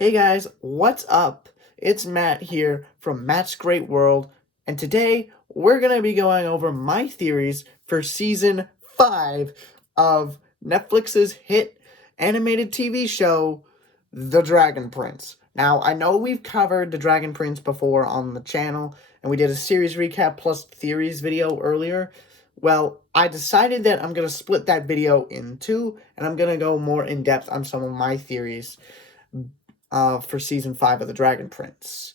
Hey guys, what's up? It's Matt here from Matt's Great World, and today we're going to be going over my theories for season 5 of Netflix's hit animated TV show, The Dragon Prince. Now, I know we've covered The Dragon Prince before on the channel, and we did a series recap plus theories video earlier. Well, I decided that I'm going to split that video in two, and I'm going to go more in depth on some of my theories for season 5 of The Dragon Prince.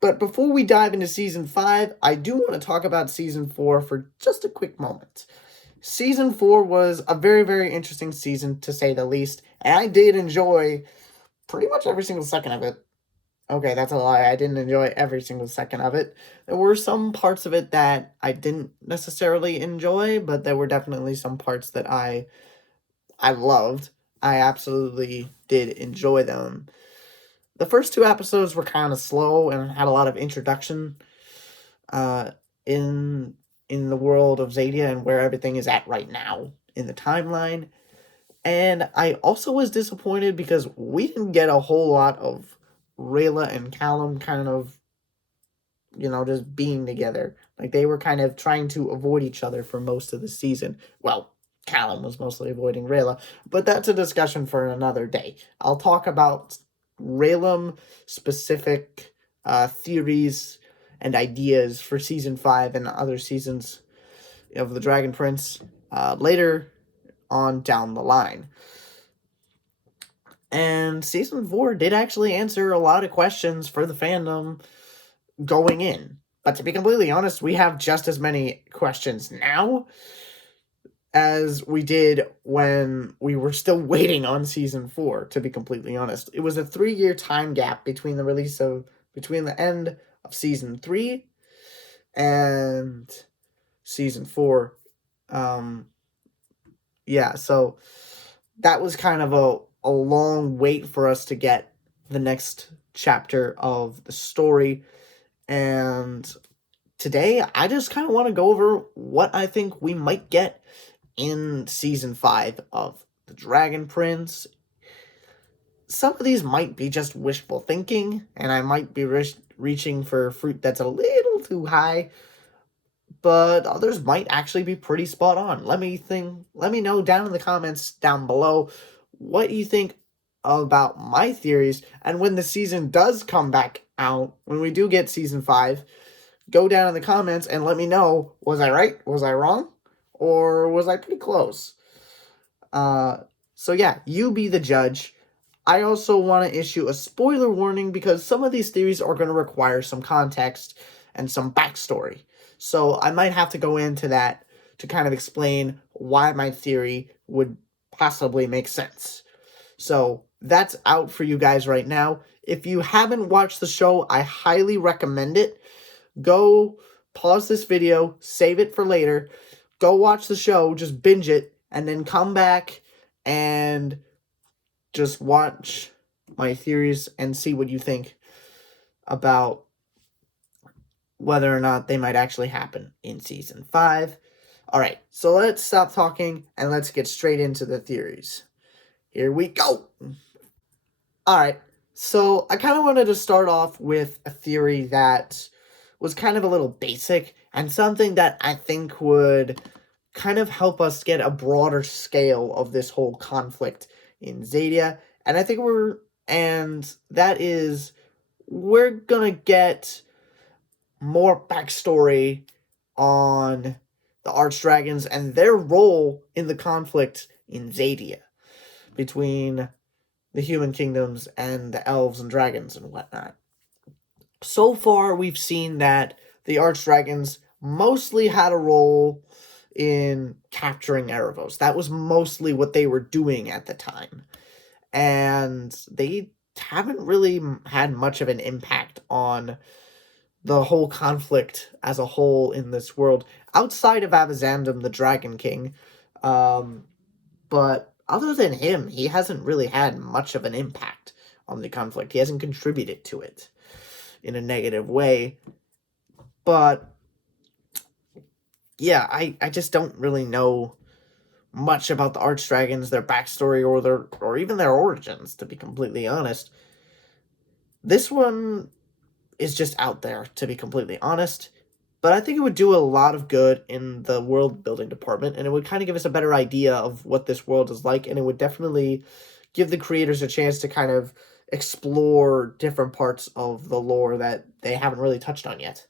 But before we dive into season 5, I do want to talk about season 4 for just a quick moment. Season 4 was a very, very interesting season, to say the least, and I did enjoy pretty much every single second of it. Okay, that's a lie. I didn't enjoy every single second of it. There were some parts of it that I didn't necessarily enjoy, but there were definitely some parts that I loved. I absolutely did enjoy them. The first two episodes were kind of slow and had a lot of introduction uh, in the world of Zadia and where everything is at right now in the timeline. And I also was disappointed because we didn't get a whole lot of Rayla and Callum kind of, just being together. Like, they were kind of trying to avoid each other for most of the season. Well, Callum was mostly avoiding Rayla, but that's a discussion for another day. I'll talk about Raylan specific theories and ideas for season 5 and other seasons of The Dragon Prince later on down the line. And season 4 did actually answer a lot of questions for the fandom going in. But to be completely honest, we have just as many questions now as we did when we were still waiting on season 4, to be completely honest. It was a 3-year time gap between the end of season 3 and season 4. So that was kind of a long wait for us to get the next chapter of the story. And today, I just kind of want to go over what I think we might get in season 5 of The Dragon Prince. Some of these might be just wishful thinking, and I might be reaching for fruit that's a little too high, but others might actually be pretty spot on. Let me know down in the comments down below what you think about my theories, and when the season does come back out, when we do get season 5, go down in the comments and let me know, was I right? Was I wrong? Or was I pretty close? So yeah, you be the judge. I also want to issue a spoiler warning because some of these theories are going to require some context and some backstory. So I might have to go into that to kind of explain why my theory would possibly make sense. So that's out for you guys right now. If you haven't watched the show, I highly recommend it. Go pause this video, save it for later, go watch the show, just binge it, and then come back and just watch my theories and see what you think about whether or not they might actually happen in season 5. Alright, so let's stop talking and let's get straight into the theories. Here we go! Alright, so I kind of wanted to start off with a theory that was kind of a little basic and something that I think would kind of help us get a broader scale of this whole conflict in Zadia. And I think we're gonna get more backstory on the Archdragons and their role in the conflict in Zadia between the human kingdoms and the elves and dragons and whatnot. So far, we've seen that the Archdragons mostly had a role in capturing Erebos. That was mostly what they were doing at the time. And they haven't really had much of an impact on the whole conflict as a whole in this world, outside of Avazandum, the Dragon King. But other than him, he hasn't really had much of an impact on the conflict. He hasn't contributed to it in a negative way. But yeah, I just don't really know much about the Archdragons, their backstory, or even their origins, to be completely honest. This one is just out there, to be completely honest. But I think it would do a lot of good in the world building department, and it would kind of give us a better idea of what this world is like, and it would definitely give the creators a chance to kind of explore different parts of the lore that they haven't really touched on yet.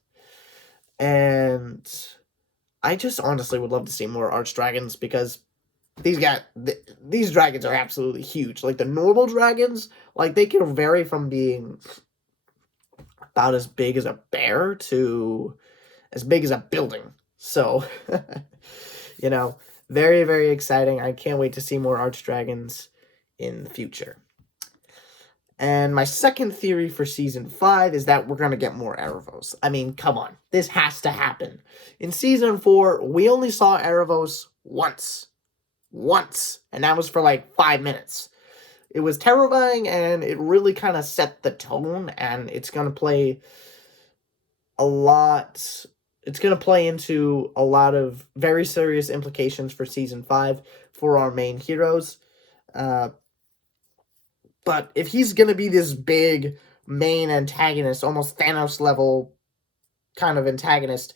And I just honestly would love to see more Archdragons, because these dragons are absolutely huge. Like the normal dragons, like they can vary from being about as big as a bear to as big as a building. So, you know, very, very exciting. I can't wait to see more Archdragons in the future. And my second theory for season 5 is that we're going to get more Erebos. I mean, come on. This has to happen. In season 4, we only saw Erebos once. Once. And that was for like 5 minutes. It was terrifying, and it really kind of set the tone, and it's going to play a lot. It's going to play into a lot of very serious implications for season 5 for our main heroes. But if he's going to be this big main antagonist, almost Thanos level kind of antagonist,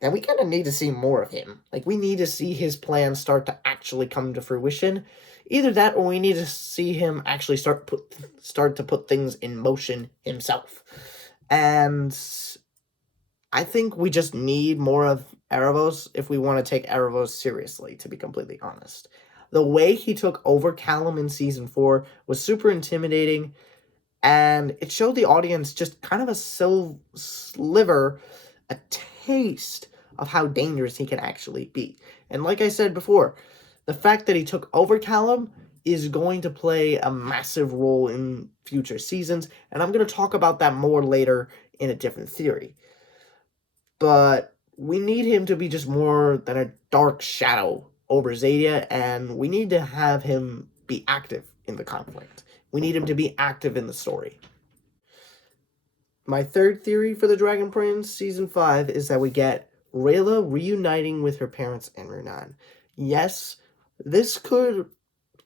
then we kind of need to see more of him. Like, we need to see his plan start to actually come to fruition. Either that, or we need to see him actually start to put things in motion himself. And I think we just need more of Erebos if we want to take Erebos seriously, to be completely honest. The way he took over Callum in season 4 was super intimidating, and it showed the audience just kind of a sliver, a taste of how dangerous he can actually be. And like I said before, the fact that he took over Callum is going to play a massive role in future seasons, and I'm going to talk about that more later in a different theory. But we need him to be just more than a dark shadow over Zadia, and we need to have him be active in the conflict. We need him to be active in the story. My third theory for the Dragon Prince season 5 is that we get Rayla reuniting with her parents and Runan. Yes, this could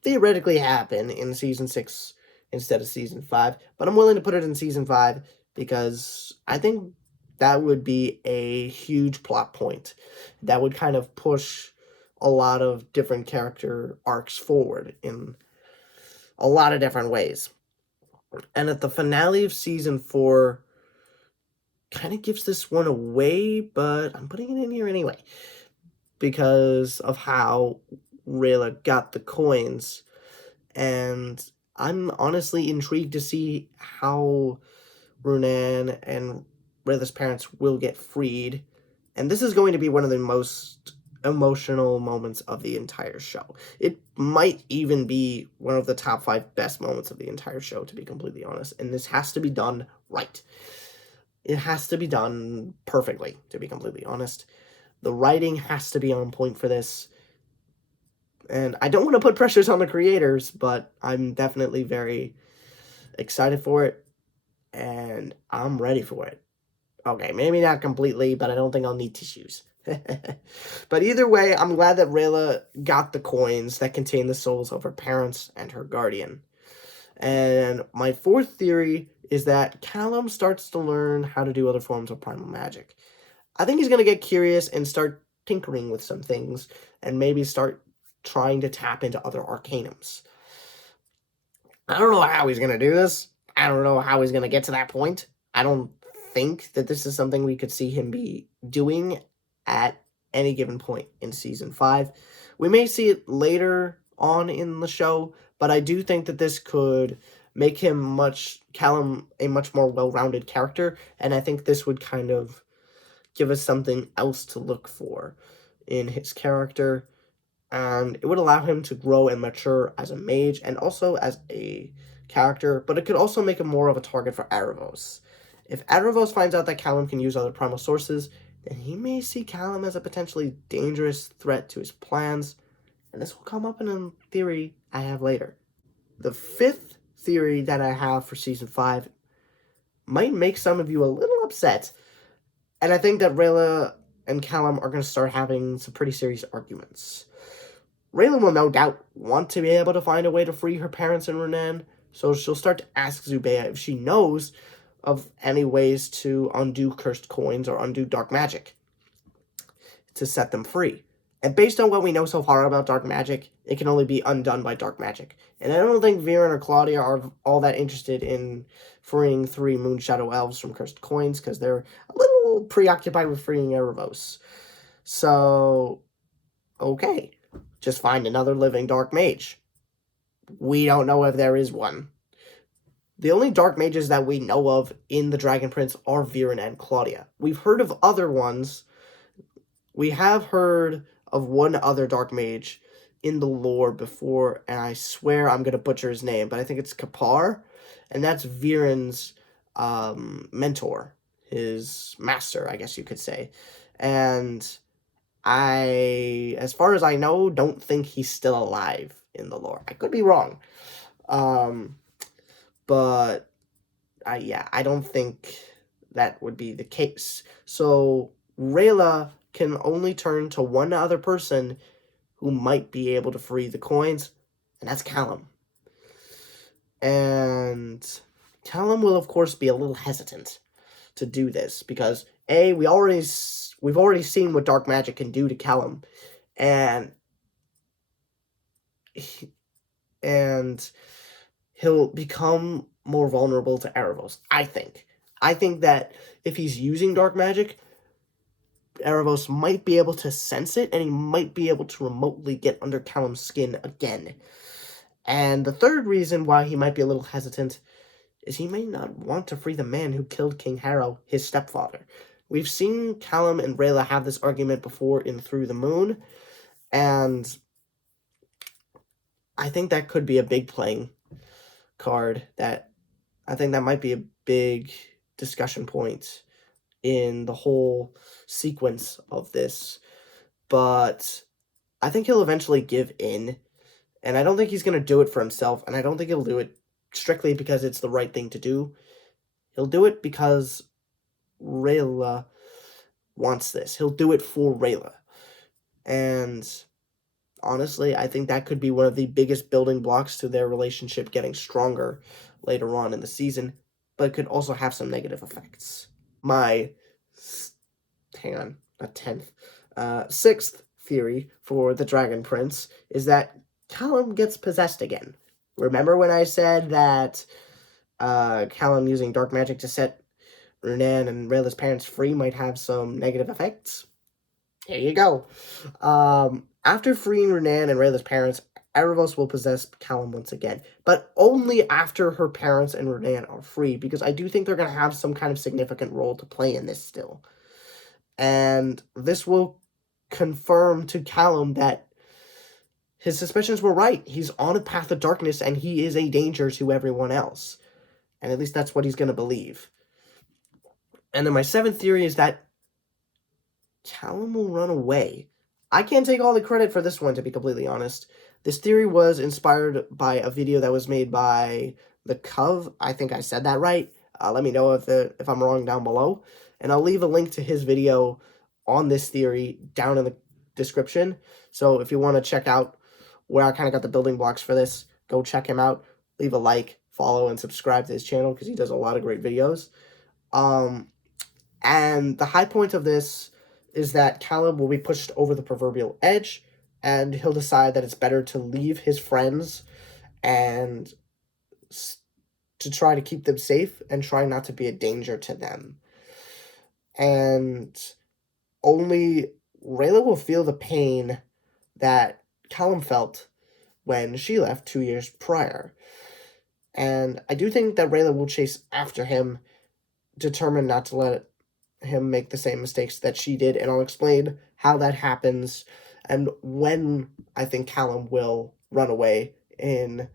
theoretically happen in season 6 instead of season 5, but I'm willing to put it in season 5 because I think that would be a huge plot point. That would kind of push a lot of different character arcs forward in a lot of different ways. And at the finale of season 4, kind of gives this one away, but I'm putting it in here anyway because of how Rayla got the coins, and I'm honestly intrigued to see how Runan and Rayla's parents will get freed, and this is going to be one of the most emotional moments of the entire show. It might even be one of the top 5 best moments of the entire show, to be completely honest, and this has to be done right. It has to be done perfectly, to be completely honest. The writing has to be on point for this. And I don't want to put pressures on the creators, but I'm definitely very excited for it. And I'm ready for it. Okay, maybe not completely, but I don't think I'll need tissues. But either way, I'm glad that Rayla got the coins that contain the souls of her parents and her guardian. And my fourth theory is that Callum starts to learn how to do other forms of primal magic. I think he's going to get curious and start tinkering with some things and maybe start trying to tap into other arcanums. I don't know how he's going to do this. I don't know how he's going to get to that point. I don't think that this is something we could see him be doing at any given point in season 5. We may see it later on in the show, but I do think that this could make Callum a much more well-rounded character, and I think this would kind of give us something else to look for in his character, and it would allow him to grow and mature as a mage and also as a character, but it could also make him more of a target for Erebos. If Erebos finds out that Callum can use other primal sources, then he may see Callum as a potentially dangerous threat to his plans, and this will come up in a theory I have later. The fifth theory that I have for season 5 might make some of you a little upset, and I think that Rayla and Callum are going to start having some pretty serious arguments. Raylan will no doubt want to be able to find a way to free her parents and Renan, so she'll start to ask Zubeia if she knows of any ways to undo cursed coins or undo dark magic to set them free. And based on what we know so far about dark magic, it can only be undone by dark magic. And I don't think Viren or Claudia are all that interested in freeing 3 Moonshadow Elves from cursed coins, because they're a little preoccupied with freeing Erebos. So, okay, just find another living dark mage. We don't know if there is one. The only dark mages that we know of in the Dragon Prince are Viren and Claudia. We've heard of other ones. We have heard of one other dark mage in the lore before, and I swear I'm going to butcher his name, but I think it's Kapar, and that's Viren's mentor, his master, I guess you could say. And I, as far as I know, don't think he's still alive in the lore. I could be wrong. But I don't think that would be the case. So Rayla can only turn to one other person who might be able to free the coins, and that's Callum. And Callum will, of course, be a little hesitant to do this because we've already seen what dark magic can do to Callum, and he'll become more vulnerable to Erebos. I think that if he's using dark magic, Erebos might be able to sense it, and he might be able to remotely get under Callum's skin again. And the third reason why he might be a little hesitant is he may not want to free the man who killed King Harrow, his stepfather. We've seen Callum and Rayla have this argument before in Through the Moon, and I think that could be a big playing card. I think that might be a big discussion point in the whole sequence of this. But I think he'll eventually give in, and I don't think he's going to do it for himself, and I don't think he'll do it strictly because it's the right thing to do. He'll do it because Rayla wants this. He'll do it for Rayla. And honestly, I think that could be one of the biggest building blocks to their relationship getting stronger later on in the season, but it could also have some negative effects. My, hang on, not 10th, 6th theory for the Dragon Prince is that Callum gets possessed again. Remember when I said that Callum using dark magic to set Renan and Rayla's parents free might have some negative effects? Here you go. After freeing Renan and Rayla's parents, Erebos will possess Callum once again, but only after her parents and Renan are free, because I do think they're going to have some kind of significant role to play in this still. And this will confirm to Callum that his suspicions were right. He's on a path of darkness, and he is a danger to everyone else. And at least that's what he's going to believe. And then my 7th theory is that Callum will run away. I can't take all the credit for this one, to be completely honest. This theory was inspired by a video that was made by the Cove. I think I said that right. Let me know if I'm wrong down below. And I'll leave a link to his video on this theory down in the description. So if you want to check out where I kind of got the building blocks for this, go check him out. Leave a like, follow, and subscribe to his channel because he does a lot of great videos. And the high point of this is that Callum will be pushed over the proverbial edge, and he'll decide that it's better to leave his friends and to try to keep them safe and try not to be a danger to them. And only Rayla will feel the pain that Callum felt when she left 2 years prior. And I do think that Rayla will chase after him, determined not to let him make the same mistakes that she did, and I'll explain how that happens and when I think Callum will run away in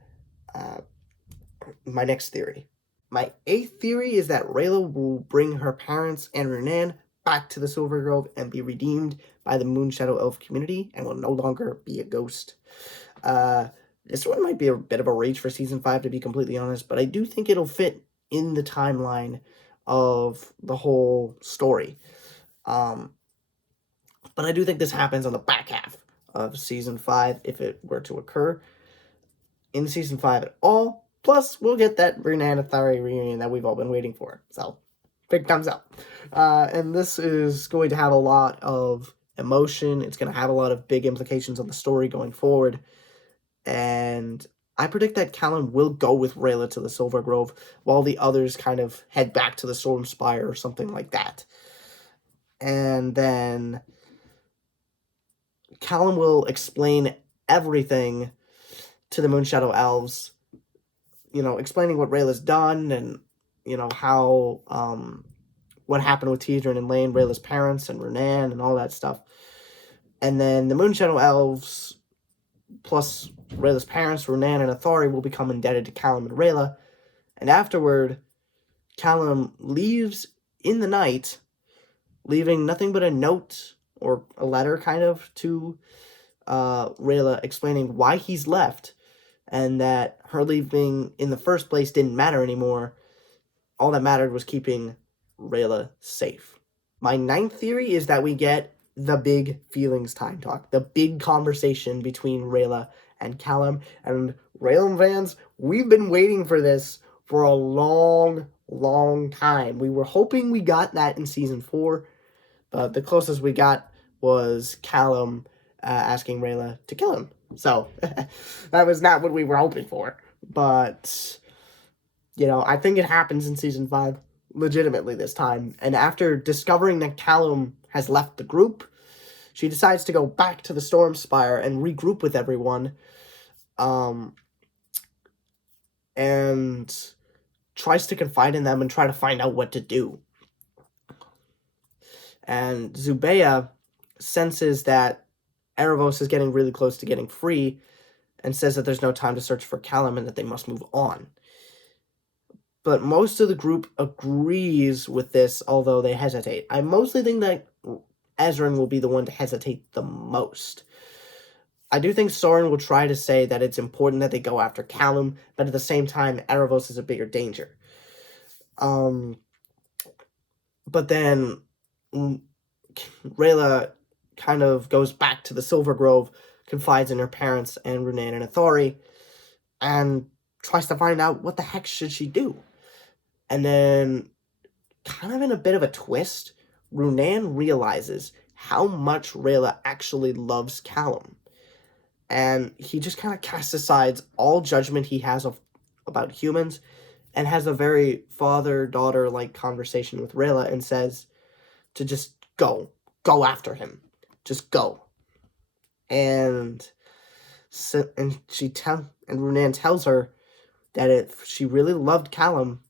my next theory. My 8th theory is that Rayla will bring her parents and Renan back to the Silver Grove and be redeemed by the Moonshadow Elf community and will no longer be a ghost. This one might be a bit of a reach for Season 5, to be completely honest, but I do think it'll fit in the timeline of the whole story. But I do think this happens on the back half of Season 5 if it were to occur in Season 5 at all. Plus, we'll get that Renan Athari reunion that we've all been waiting for. So, big thumbs up. And this is going to have a lot of emotion. It's going to have a lot of big implications on the story going forward. And I predict that Callum will go with Rayla to the Silver Grove while the others kind of head back to the Storm Spire or something like that. And then Callum will explain everything to the Moonshadow Elves, explaining what Rayla's done and, how, what happened with Tidrin and Lane, Rayla's parents, and Renan, and all that stuff. And then the Moonshadow Elves, plus Rayla's parents, Renan and Athari, will become indebted to Callum and Rayla. And afterward, Callum leaves in the night, leaving nothing but a note, or a letter, kind of, to Rayla, explaining why he's left, and that her leaving in the first place didn't matter anymore. All that mattered was keeping Rayla safe. My ninth theory is that we get the big feelings time talk, the big conversation between Rayla and Callum. And Raylan fans, we've been waiting for this for a long, long time. We were hoping we got that in Season 4, but the closest we got was Callum asking Rayla to kill him. So, that was not what we were hoping for. But, I think it happens in Season 5, legitimately this time. And after discovering that Callum has left the group, she decides to go back to the Storm Spire and regroup with everyone. And tries to confide in them and try to find out what to do. And Zubeia senses that Erebos is getting really close to getting free and says that there's no time to search for Callum and that they must move on. But most of the group agrees with this, although they hesitate. I mostly think that Ezran will be the one to hesitate the most. I do think Soren will try to say that it's important that they go after Callum, but at the same time, Erebos is a bigger danger. But then Rayla kind of goes back to the Silver Grove, confides in her parents and Renan and Athari, and tries to find out what the heck should she do. And then, kind of in a bit of a twist, Renan realizes how much Rayla actually loves Callum. And he just kind of casts aside all judgment he has about humans and has a very father-daughter-like conversation with Rayla and says to just go after him. Just go. And Renan tells her that if she really loved Callum,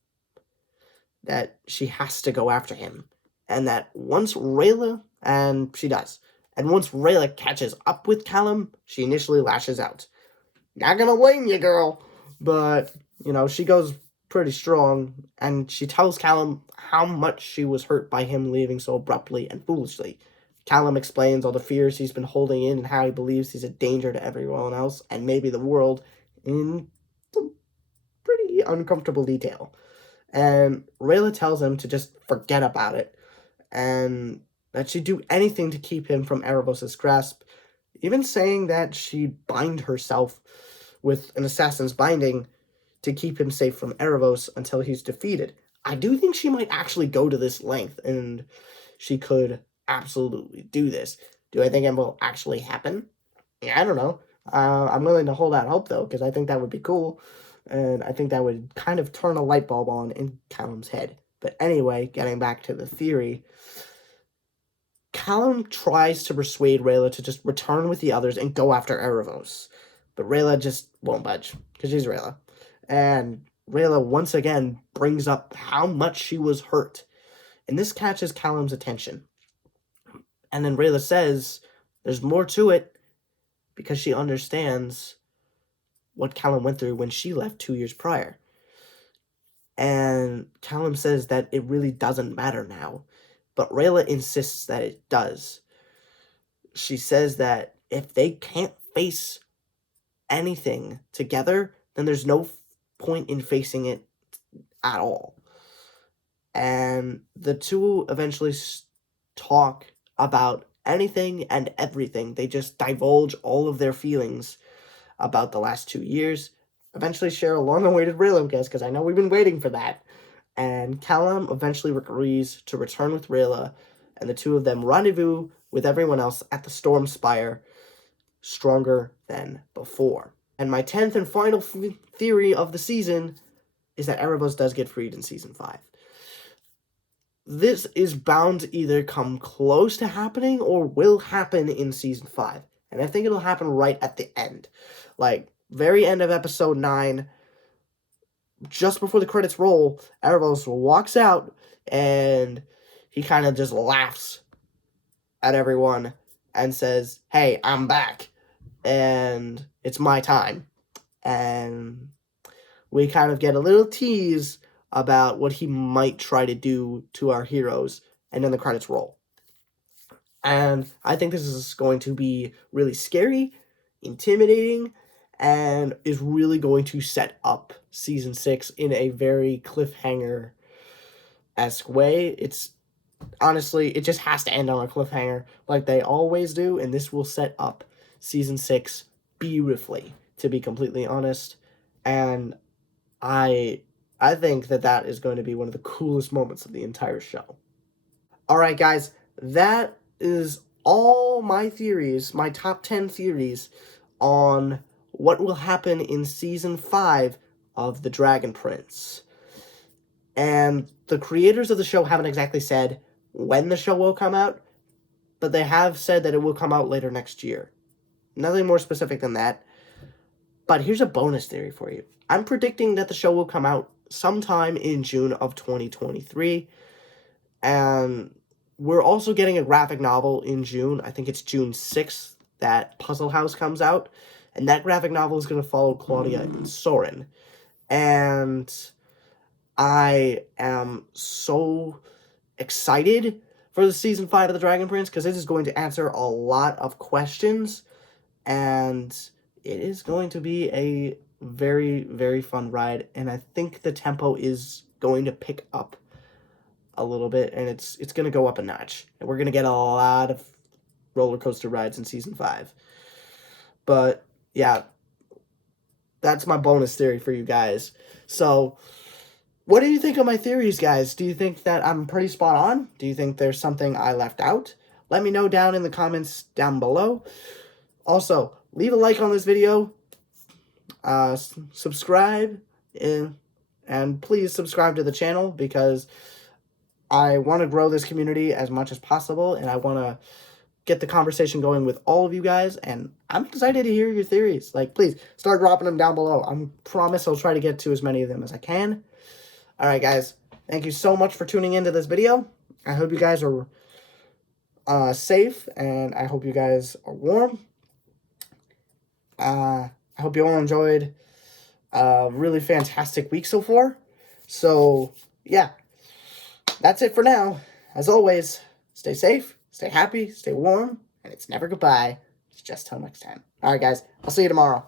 that she has to go after him. And that once Rayla catches up with Callum, she initially lashes out. Not gonna blame you, girl. But, she goes pretty strong, and she tells Callum how much she was hurt by him leaving so abruptly and foolishly. Callum explains all the fears he's been holding in and how he believes he's a danger to everyone else, and maybe the world, in some pretty uncomfortable detail. And Rayla tells him to just forget about it, and that she'd do anything to keep him from Erebos' grasp, even saying that she'd bind herself with an assassin's binding to keep him safe from Erebos until he's defeated. I do think she might actually go to this length, and she could absolutely do this. Do I think it will actually happen? Yeah, I don't know. I'm willing to hold out hope, though, because I think that would be cool. And I think that would kind of turn a light bulb on in Callum's head. But anyway, getting back to the theory, Callum tries to persuade Rayla to just return with the others and go after Erebos. But Rayla just won't budge, because she's Rayla. And Rayla once again brings up how much she was hurt. And this catches Callum's attention. And then Rayla says there's more to it, because she understands what Callum went through when she left 2 years prior. And Callum says that it really doesn't matter now, but Rayla insists that it does. She says that if they can't face anything together, then there's no point in facing it at all. And the two eventually talk about anything and everything. They just divulge all of their feelings about the last 2 years. Eventually share a long-awaited Raylo kiss, because I know we've been waiting for that. And Callum eventually agrees to return with Rayla, and the two of them rendezvous with everyone else at the Storm Spire, stronger than before. And my 10th and final theory of the season is that Erebos does get freed in Season 5. This is bound to either come close to happening or will happen in Season 5. And I think it'll happen right at the end. Like, very end of Episode 9, just before the credits roll, Erebos walks out, and he kind of just laughs at everyone and says, "Hey, I'm back, and it's my time." And we kind of get a little tease about what he might try to do to our heroes, and then the credits roll. And I think this is going to be really scary, intimidating, and is really going to set up Season 6 in a very cliffhanger-esque way. It's honestly, it just has to end on a cliffhanger like they always do, and this will set up Season 6 beautifully, to be completely honest. And I think that is going to be one of the coolest moments of the entire show. Alright guys, that is all my theories, my top 10 theories on what will happen in Season 5 of The Dragon Prince. And the creators of the show haven't exactly said when the show will come out, but they have said that it will come out later next year. Nothing more specific than that. But here's a bonus theory for you. I'm predicting that the show will come out sometime in June of 2023. And we're also getting a graphic novel in June. I think it's June 6th that Puzzle House comes out. And that graphic novel is going to follow Claudia and Soren. And I am so excited for the Season 5 of The Dragon Prince, because this is going to answer a lot of questions. And it is going to be a very, very fun ride. And I think the tempo is going to pick up a little bit. And it's going to go up a notch. And we're going to get a lot of roller coaster rides in Season 5. But yeah, that's my bonus theory for you guys. So what do you think of my theories, guys? Do you think that I'm pretty spot on? Do you think there's something I left out? Let me know down in the comments down below. Also, leave a like on this video. Subscribe. And please subscribe to the channel, because I want to grow this community as much as possible. And I want to get the conversation going with all of you guys, and I'm excited to hear your theories. Like, please, start dropping them down below. I promise I'll try to get to as many of them as I can. Alright, guys, thank you so much for tuning into this video. I hope you guys are safe, and I hope you guys are warm. I hope you all enjoyed a really fantastic week so far. So, yeah, that's it for now. As always, stay safe, stay happy, stay warm, and it's never goodbye. It's just till next time. Alright, guys, I'll see you tomorrow.